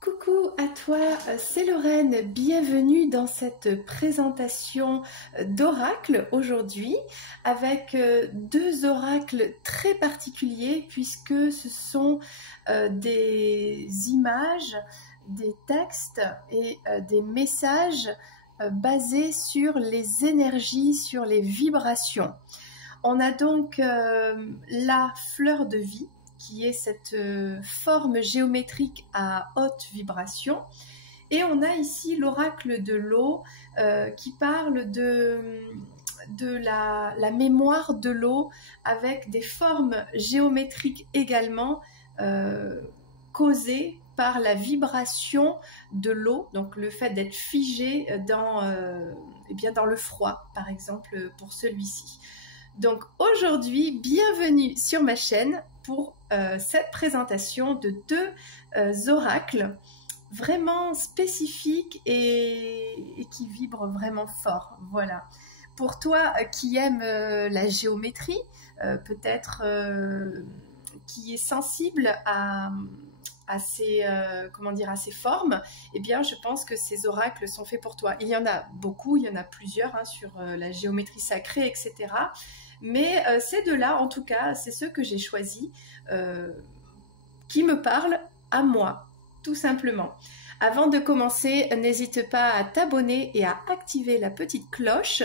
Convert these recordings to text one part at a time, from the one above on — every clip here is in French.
Coucou à toi, c'est Lorraine, bienvenue dans cette présentation d'oracle aujourd'hui avec deux oracles très particuliers puisque ce sont des images, des textes et des messages basés sur les énergies, sur les vibrations. On a donc la fleur de vie, qui est cette forme géométrique à haute vibration. Et on a ici l'oracle de l'eau qui parle de la mémoire de l'eau avec des formes géométriques également causées par la vibration de l'eau, donc le fait d'être figé dans le froid, par exemple, pour celui-ci. Donc aujourd'hui, bienvenue sur ma chaîne pour cette présentation de deux oracles vraiment spécifiques et qui vibrent vraiment fort. Voilà. Pour toi qui aime la géométrie, peut-être qui est sensible à ces formes, eh bien, je pense que ces oracles sont faits pour toi. Il y en a beaucoup, il y en a plusieurs sur la géométrie sacrée, etc. Mais ces deux-là, en tout cas, c'est ceux que j'ai choisis, qui me parlent à moi, tout simplement. Avant de commencer, n'hésite pas à t'abonner et à activer la petite cloche.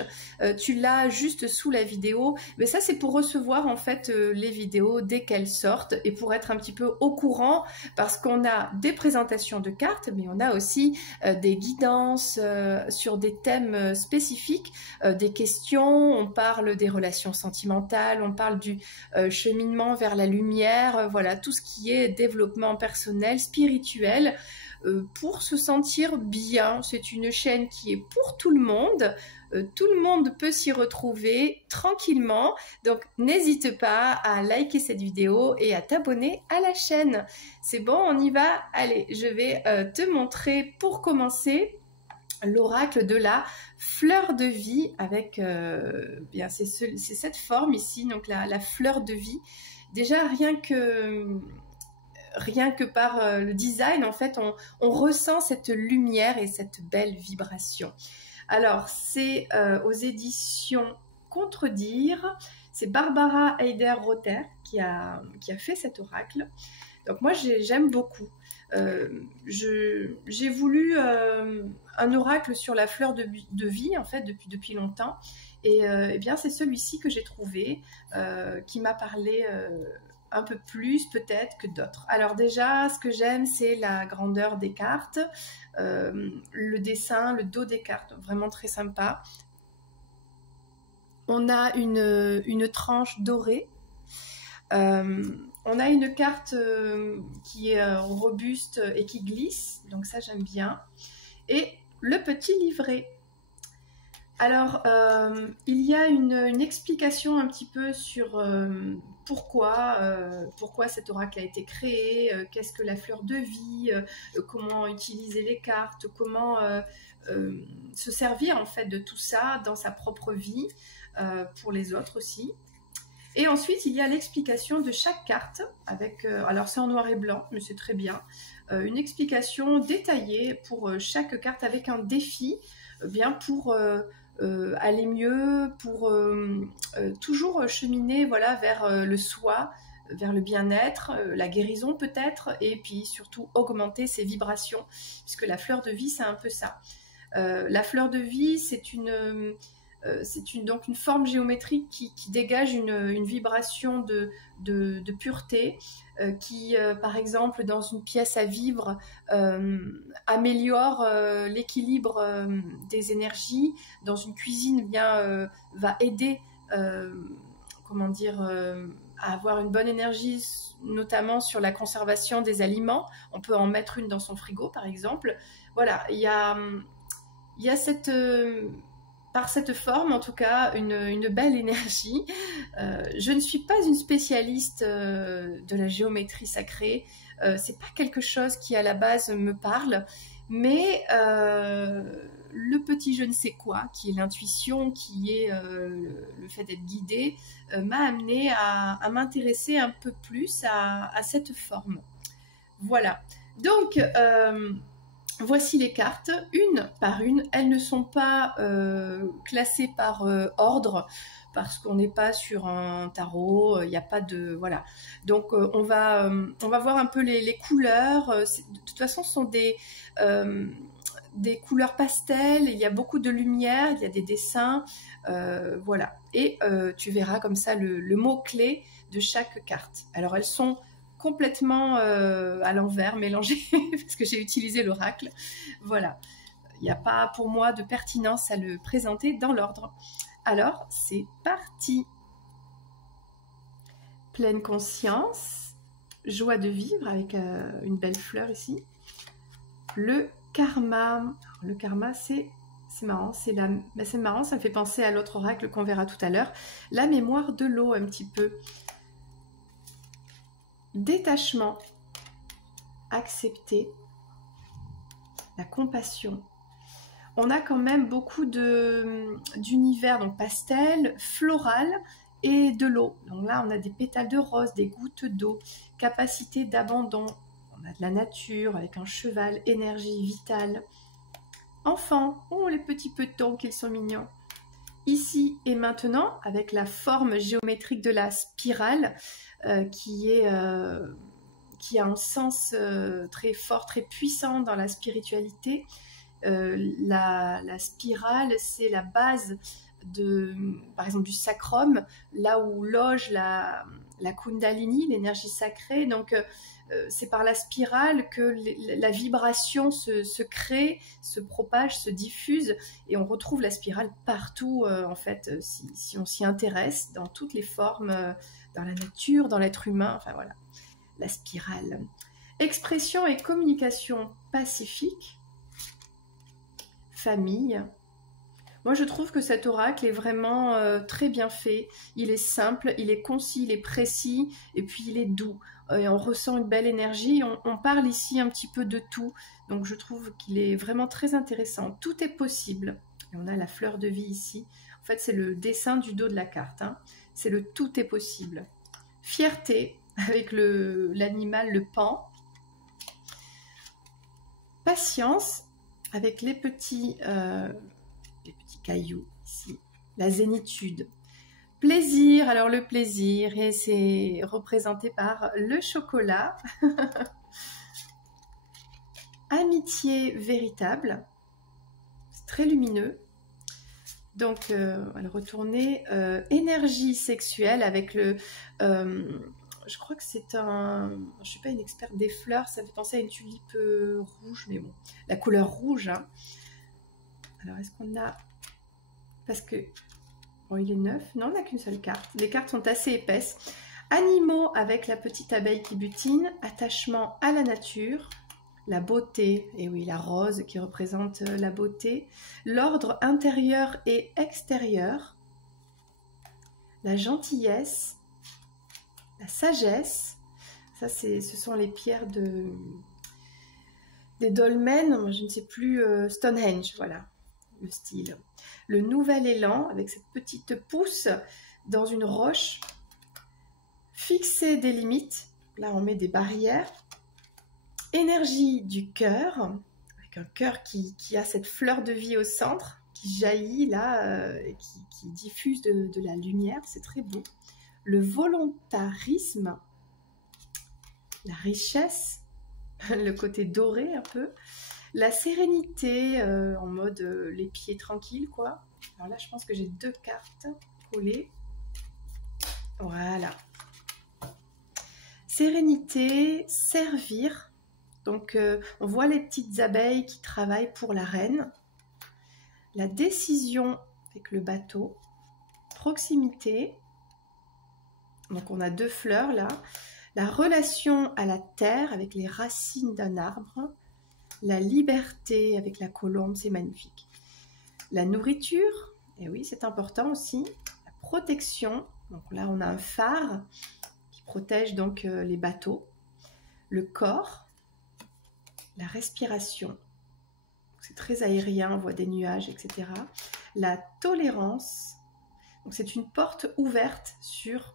Tu l'as juste sous la vidéo. Mais ça, c'est pour recevoir en fait les vidéos dès qu'elles sortent et pour être un petit peu au courant parce qu'on a des présentations de cartes, mais on a aussi des guidances sur des thèmes spécifiques, des questions. On parle des relations sentimentales, on parle du cheminement vers la lumière, voilà, tout ce qui est développement personnel, spirituel. Pour se sentir bien. C'est une chaîne qui est pour tout le monde peut s'y retrouver tranquillement, donc n'hésite pas à liker cette vidéo et à t'abonner à la chaîne. C'est bon, on y va? Allez, je vais te montrer pour commencer l'oracle de la fleur de vie avec, c'est cette forme ici, donc la fleur de vie. Déjà, rien que par le design, en fait, on ressent cette lumière et cette belle vibration. Alors, c'est aux éditions Contredire. C'est Barbara Heider-Rother qui a fait cet oracle. Donc moi, j'aime beaucoup. J'ai voulu un oracle sur la fleur de vie, en fait, depuis longtemps. Et eh bien, c'est celui-ci que j'ai trouvé, qui m'a parlé un peu plus peut-être que d'autres. Alors déjà, ce que j'aime, c'est la grandeur des cartes, le dessin, le dos des cartes, vraiment très sympa. On a une tranche dorée. On a une carte qui est robuste et qui glisse, donc ça j'aime bien. Et le petit livret. Alors, il y a une explication un petit peu sur pourquoi cet oracle a été créé, qu'est-ce que la fleur de vie, comment utiliser les cartes, comment se servir en fait de tout ça dans sa propre vie, pour les autres aussi. Et ensuite, il y a l'explication de chaque carte, avec, alors c'est en noir et blanc, mais c'est très bien, une explication détaillée pour chaque carte avec un défi, bien pour aller mieux, pour toujours cheminer voilà, vers le soi, vers le bien-être, la guérison peut-être, et puis surtout augmenter ses vibrations, puisque la fleur de vie, c'est un peu ça. La fleur de vie, c'est donc une forme géométrique qui dégage une vibration de pureté, qui, par exemple, dans une pièce à vivre, améliore l'équilibre des énergies. Dans une cuisine, va aider à avoir une bonne énergie, notamment sur la conservation des aliments. On peut en mettre une dans son frigo, par exemple. Voilà, il y a cette... par cette forme, en tout cas, une belle énergie. Je ne suis pas une spécialiste de la géométrie sacrée. C'est pas quelque chose qui, à la base, me parle. Mais le petit je ne sais quoi, qui est l'intuition, qui est le fait d'être guidée, m'a amenée à m'intéresser un peu plus à cette forme. Voilà. Donc, voici les cartes, une par une. Elles ne sont pas classées par ordre, parce qu'on n'est pas sur un tarot, il n'y a pas de... Voilà. Donc, on va voir un peu les couleurs. De toute façon, ce sont des couleurs pastel, il y a beaucoup de lumière, il y a des dessins, voilà. Et tu verras comme ça le mot-clé de chaque carte. Alors, elles sont complètement à l'envers, mélangées, parce que j'ai utilisé l'oracle. Voilà. Il n'y a pas pour moi de pertinence à le présenter dans l'ordre. Alors, c'est parti. Pleine conscience, joie de vivre avec une belle fleur ici. Le karma. Alors, le karma, c'est marrant, c'est marrant, ça me fait penser à l'autre oracle qu'on verra tout à l'heure. La mémoire de l'eau, un petit peu. Détachement, accepter, la compassion. On a quand même beaucoup d'univers, donc pastel, floral et de l'eau. Donc là, on a des pétales de rose, des gouttes d'eau, capacité d'abandon. On a de la nature avec un cheval, énergie vitale. Enfant, oh les petits petons qu'ils sont mignons. Ici et maintenant, avec la forme géométrique de la spirale, qui a un sens très fort, très puissant dans la spiritualité. La spirale, c'est la base par exemple, du sacrum, là où loge la kundalini, l'énergie sacrée. Donc, c'est par la spirale que la vibration se crée, se propage, se diffuse, et on retrouve la spirale partout, en fait, si on s'y intéresse, dans toutes les formes, dans la nature, dans l'être humain, enfin voilà, la spirale. Expression et communication pacifique, famille. Moi, je trouve que cet oracle est vraiment très bien fait. Il est simple, il est concis, il est précis, et puis il est doux. Et on ressent une belle énergie. On parle ici un petit peu de tout. Donc, je trouve qu'il est vraiment très intéressant. Tout est possible. Et on a la fleur de vie ici. En fait, c'est le dessin du dos de la carte. Hein. C'est le tout est possible. Fierté, avec l'animal, le pan. Patience, avec les petits cailloux ici. La zénitude. Plaisir, alors le plaisir, et c'est représenté par le chocolat. Amitié véritable, c'est très lumineux. Donc, on va le retourner. Énergie sexuelle avec je crois que c'est un... Je ne suis pas une experte des fleurs, ça me fait penser à une tulipe rouge, mais bon, la couleur rouge. Hein. Alors, est-ce qu'on a... Parce que... Bon, il est neuf. Non, on n'a qu'une seule carte. Les cartes sont assez épaisses. Animaux avec la petite abeille qui butine. Attachement à la nature. La beauté. Et oui, la rose qui représente la beauté. L'ordre intérieur et extérieur. La gentillesse. La sagesse. Ça, ce sont les pierres des dolmens. Moi, je ne sais plus. Stonehenge, voilà. Le style. Le nouvel élan avec cette petite pousse dans une roche. Fixer des limites. Là, on met des barrières. Énergie du cœur. Avec un cœur qui a cette fleur de vie au centre, qui jaillit là, qui diffuse de la lumière. C'est très beau. Le volontarisme. La richesse. Le côté doré un peu. La sérénité, en mode les pieds tranquilles, quoi. Alors là, je pense que j'ai deux cartes collées. Voilà. Sérénité, servir. Donc, on voit les petites abeilles qui travaillent pour la reine. La décision avec le bateau. Proximité. Donc, on a deux fleurs là. La relation à la terre avec les racines d'un arbre. La liberté avec la colombe, c'est magnifique. La nourriture, et oui, c'est important aussi. La protection, donc là on a un phare qui protège donc les bateaux. Le corps, la respiration, c'est très aérien, on voit des nuages, etc. La tolérance, donc c'est une porte ouverte sur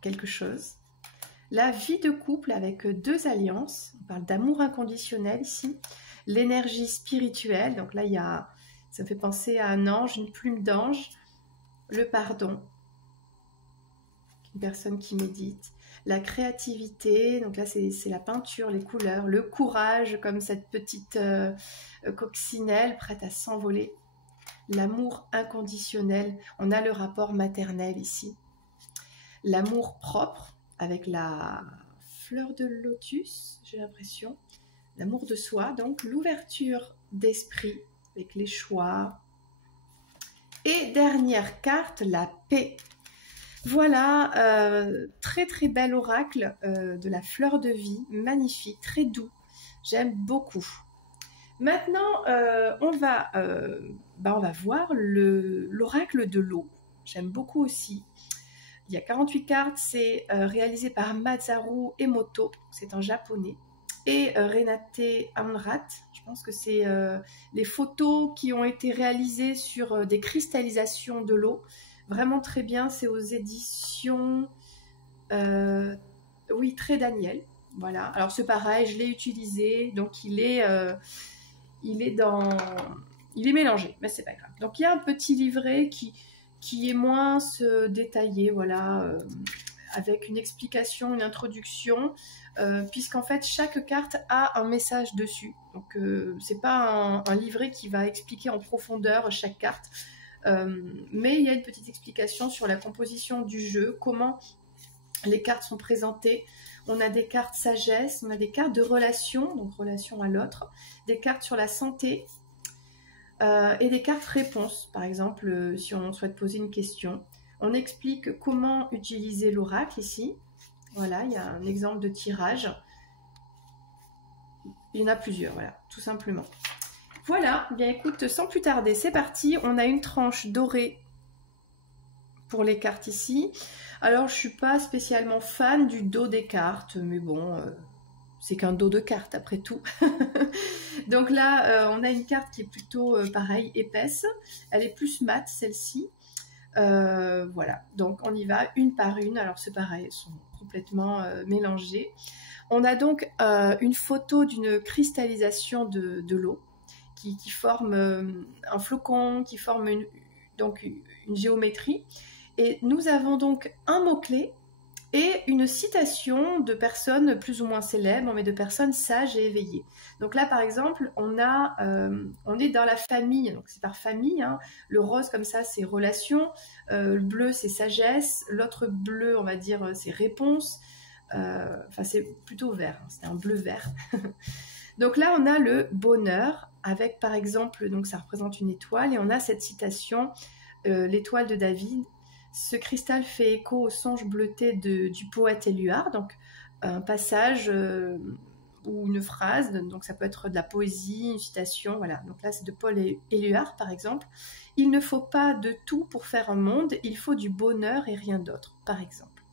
quelque chose. La vie de couple avec deux alliances. On parle d'amour inconditionnel ici. L'énergie spirituelle. Donc là, ça me fait penser à un ange, une plume d'ange. Le pardon. Une personne qui médite. La créativité. Donc là, c'est la peinture, les couleurs. Le courage, comme cette petite coccinelle prête à s'envoler. L'amour inconditionnel. On a le rapport maternel ici. L'amour propre, avec la fleur de lotus, j'ai l'impression. L'amour de soi, donc l'ouverture d'esprit, avec les choix. Et dernière carte, la paix. Voilà, très très bel oracle de la fleur de vie, magnifique, très doux. J'aime beaucoup. Maintenant, on va voir l'oracle de l'eau. J'aime beaucoup aussi. Il y a 48 cartes, c'est réalisé par Masaru Emoto, c'est en japonais, et Renate Amrat. Je pense que c'est les photos qui ont été réalisées sur des cristallisations de l'eau. Vraiment très bien, c'est aux éditions oui, Très Daniel. Voilà, alors c'est pareil, je l'ai utilisé, donc il est mélangé, mais c'est pas grave. Donc il y a un petit livret qui est moins détaillé, voilà, avec une explication, une introduction, puisqu'en fait chaque carte a un message dessus. Donc c'est pas un livret qui va expliquer en profondeur chaque carte, mais il y a une petite explication sur la composition du jeu, comment les cartes sont présentées. On a des cartes sagesse, on a des cartes de relation, donc relation à l'autre, des cartes sur la santé, et des cartes réponses. Par exemple, si on souhaite poser une question, on explique comment utiliser l'oracle ici. Voilà, il y a un exemple de tirage. Il y en a plusieurs, voilà, tout simplement. Voilà, bien écoute, sans plus tarder, c'est parti. On a une tranche dorée pour les cartes ici. Alors, je ne suis pas spécialement fan du dos des cartes, mais bon, c'est qu'un dos de cartes après tout. Donc là, on a une carte qui est plutôt, pareil, épaisse. Elle est plus mate, celle-ci. Voilà, donc on y va une par une. Alors c'est pareil, elles sont complètement mélangées. On a donc une photo d'une cristallisation de l'eau qui forme un flocon, qui forme donc une géométrie. Et nous avons donc un mot-clé et une citation de personnes plus ou moins célèbres, mais de personnes sages et éveillées. Donc là, par exemple, on est dans la famille, donc c'est par famille, hein. Le rose, comme ça, c'est relation, le bleu, c'est sagesse, l'autre bleu, on va dire, c'est réponse, enfin, c'est plutôt vert, hein, c'est un bleu-vert. Donc là, on a le bonheur, avec, par exemple, donc ça représente une étoile, et on a cette citation, l'étoile de David. Ce cristal fait écho au songe bleuté du poète Éluard, donc un passage ou une phrase, donc ça peut être de la poésie, une citation, voilà. Donc là c'est de Paul Éluard par exemple. Il ne faut pas de tout pour faire un monde, il faut du bonheur et rien d'autre, par exemple.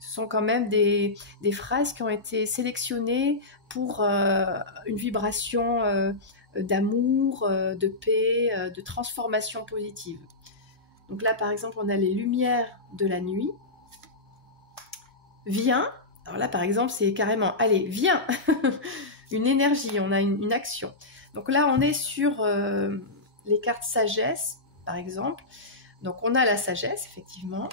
Ce sont quand même des phrases qui ont été sélectionnées pour une vibration d'amour, de paix, de transformation positive. Donc là, par exemple, on a les lumières de la nuit. Viens. Alors là, par exemple, c'est carrément, allez, viens. Une énergie, on a une action. Donc là, on est sur les cartes sagesse, par exemple. Donc on a la sagesse, effectivement.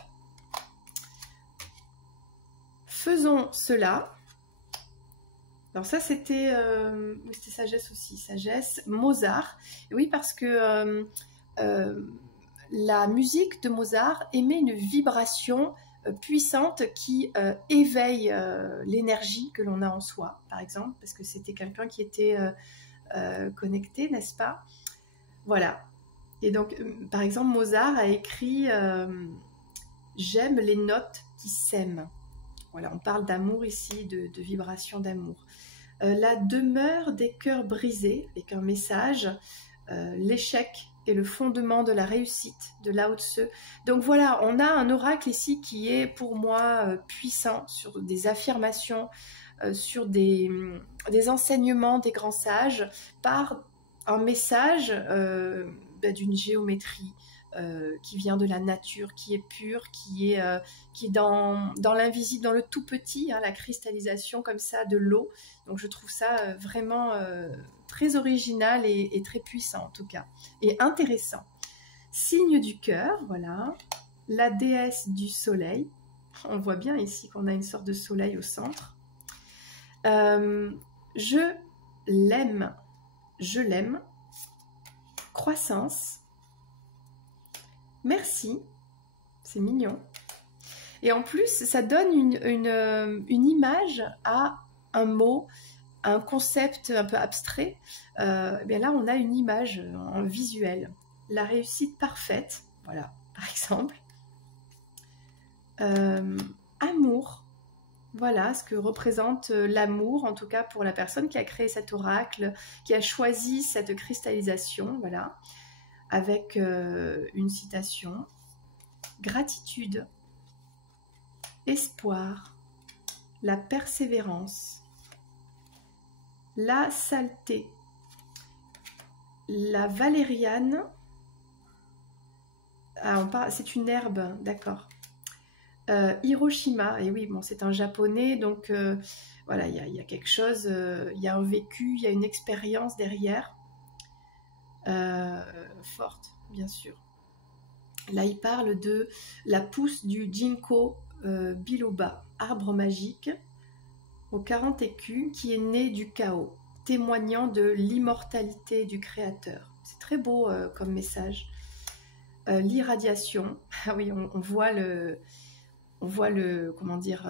Faisons cela. Alors ça, c'était sagesse aussi. Sagesse, Mozart. Et oui, parce que la musique de Mozart émet une vibration puissante qui éveille l'énergie que l'on a en soi, par exemple, parce que c'était quelqu'un qui était connecté, n'est-ce pas? Voilà. Et donc, par exemple, Mozart a écrit « J'aime les notes qui s'aiment ». Voilà, on parle d'amour ici, de vibration d'amour. La demeure des cœurs brisés, avec un message, l'échec est le fondement de la réussite de Lao Tse. Donc voilà, on a un oracle ici qui est pour moi puissant sur des affirmations, sur des enseignements des grands sages par un message d'une géométrie, qui vient de la nature, qui est pur, qui est dans l'invisible, dans le tout petit, hein, la cristallisation comme ça de l'eau. Donc je trouve ça vraiment très original et très puissant en tout cas, et intéressant. Signe du cœur, voilà, la déesse du soleil. On voit bien ici qu'on a une sorte de soleil au centre. Je l'aime, croissance, merci, c'est mignon. Et en plus, ça donne une image à un mot, à un concept un peu abstrait. Bien là, on a une image en visuel. La réussite parfaite, voilà, par exemple. Amour, voilà ce que représente l'amour, en tout cas pour la personne qui a créé cet oracle, qui a choisi cette cristallisation, voilà, avec une citation. Gratitude, espoir, la persévérance, la saleté, la valériane, c'est une herbe, d'accord. Hiroshima, et oui, bon, c'est un japonais, donc voilà, il y a quelque chose, il y a un vécu, il y a une expérience derrière, forte, bien sûr. Là, il parle de la pousse du ginkgo biloba, arbre magique, aux 40 écus, qui est né du chaos, témoignant de l'immortalité du créateur. C'est très beau comme message. L'irradiation, ah oui, on voit comment dire,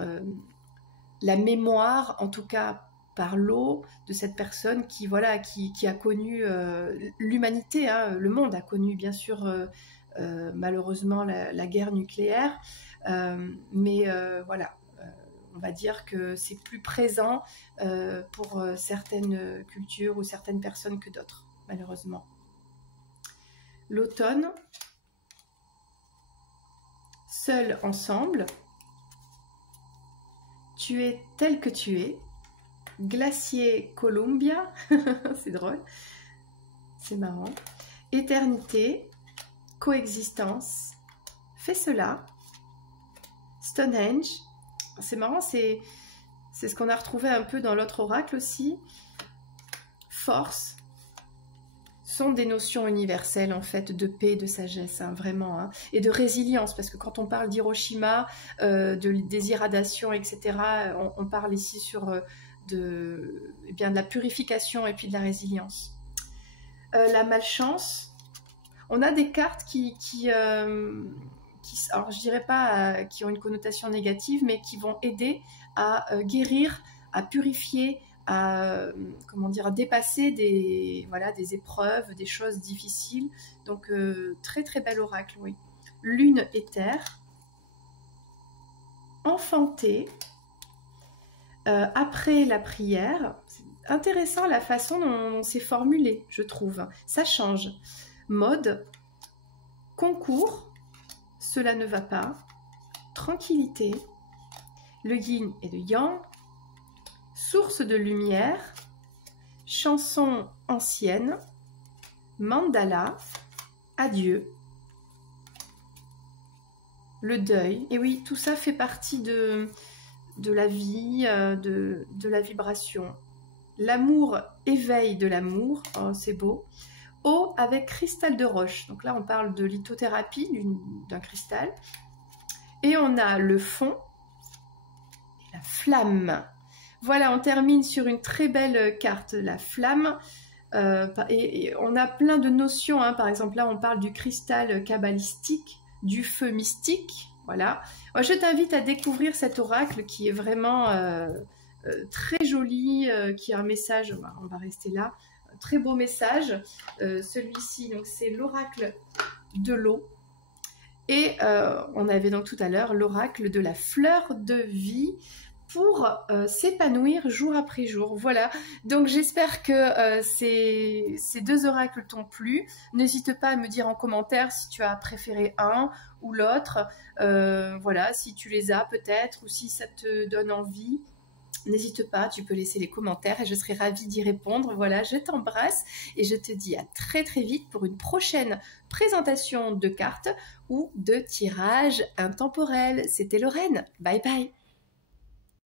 la mémoire, en tout cas par l'eau, de cette personne qui, voilà, qui a connu l'humanité, hein, le monde a connu bien sûr malheureusement la guerre nucléaire, mais voilà, on va dire que c'est plus présent pour certaines cultures ou certaines personnes que d'autres, malheureusement. L'automne, seul ensemble, tu es tel que tu es, glacier Columbia, c'est drôle, c'est marrant, éternité, coexistence, fais cela, Stonehenge, c'est marrant, c'est ce qu'on a retrouvé un peu dans l'autre oracle aussi, force, sont des notions universelles en fait de paix, de sagesse, hein, vraiment, hein, et de résilience, parce que quand on parle d'Hiroshima, des irradiations, etc., on parle ici sur de la purification et puis de la résilience. La malchance, on a des cartes qui alors je dirais pas qui ont une connotation négative, mais qui vont aider à guérir, à purifier, à dépasser des épreuves, des choses difficiles. Donc très très bel oracle, oui. Lune éther, enfanté, après la prière. C'est intéressant la façon dont c'est formulé, je trouve. Ça change. Mode, concours, cela ne va pas, tranquillité, le yin et le yang, source de lumière, chanson ancienne, mandala, adieu, le deuil. Et oui, tout ça fait partie de la vie, de la vibration. L'amour, éveil de l'amour, oh, c'est beau. Eau avec cristal de roche. Donc là, on parle de lithothérapie d'un cristal. Et on a le fond et la flamme. Voilà, on termine sur une très belle carte, la flamme. Et on a plein de notions, hein. Par exemple, là, on parle du cristal kabbalistique, du feu mystique. Voilà. Moi, je t'invite à découvrir cet oracle qui est vraiment très joli, qui a un message. On va rester là. Très beau message, celui-ci, donc c'est l'oracle de l'eau, et on avait donc tout à l'heure l'oracle de la fleur de vie pour s'épanouir jour après jour. Voilà, donc j'espère que ces deux oracles t'ont plu. N'hésite pas à me dire en commentaire si tu as préféré un ou l'autre, voilà, si tu les as peut-être, ou si ça te donne envie. n'hésite pas, tu peux laisser les commentaires et je serai ravie d'y répondre. Voilà, je t'embrasse et je te dis à très très vite pour une prochaine présentation de cartes ou de tirage intemporel. C'était Lorraine. Bye bye.